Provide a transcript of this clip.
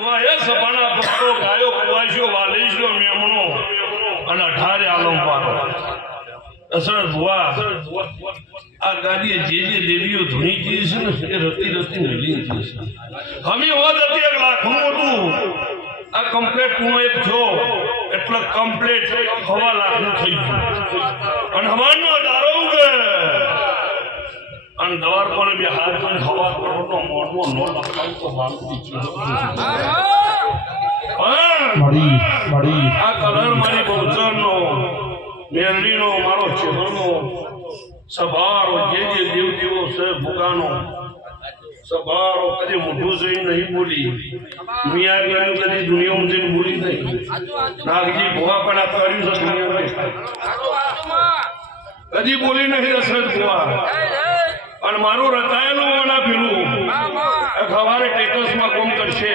એ સભાના ભક્તો ગાયો કુવાશીઓ વાલીશો મેમણો અને 18 આલમ પાડો અસર ભુવા આ ગાડીએ જે દેવીઓ ધૂણી જી છે ને એ રતી રતી મિલી જી છે અમે હોત હતી 1 લાખ મોટું આ કમ્પ્લીટ હું એક છો એટલે કમ્પ્લીટ 1.5 લાખનું થઈ ગયું અને હવાનો ડારો ઉગે અને દવાર પર બે હાથ પર હવા કરોડનો મોટો નોટ લખાય તો વાંચી છે મળી આ કલર મારી બહુચરનો મેરડીનો મારો ચહેરોનો સભારો જે દેવદેવો છે ભૂકાનો સભારો કદી મોઢું જોઈ નહીં બોલી મિયા ગયું કદી દુનિયામાં જઈને બોલી નહીં નાગજી ભુવા પણ આ કર્યું છે દુનિયામાં કદી બોલી નહીં દશરથ ભુવા અને મારું રચાયેલું વણા પીલું સવારે ટેટસમાં કોમ કરશે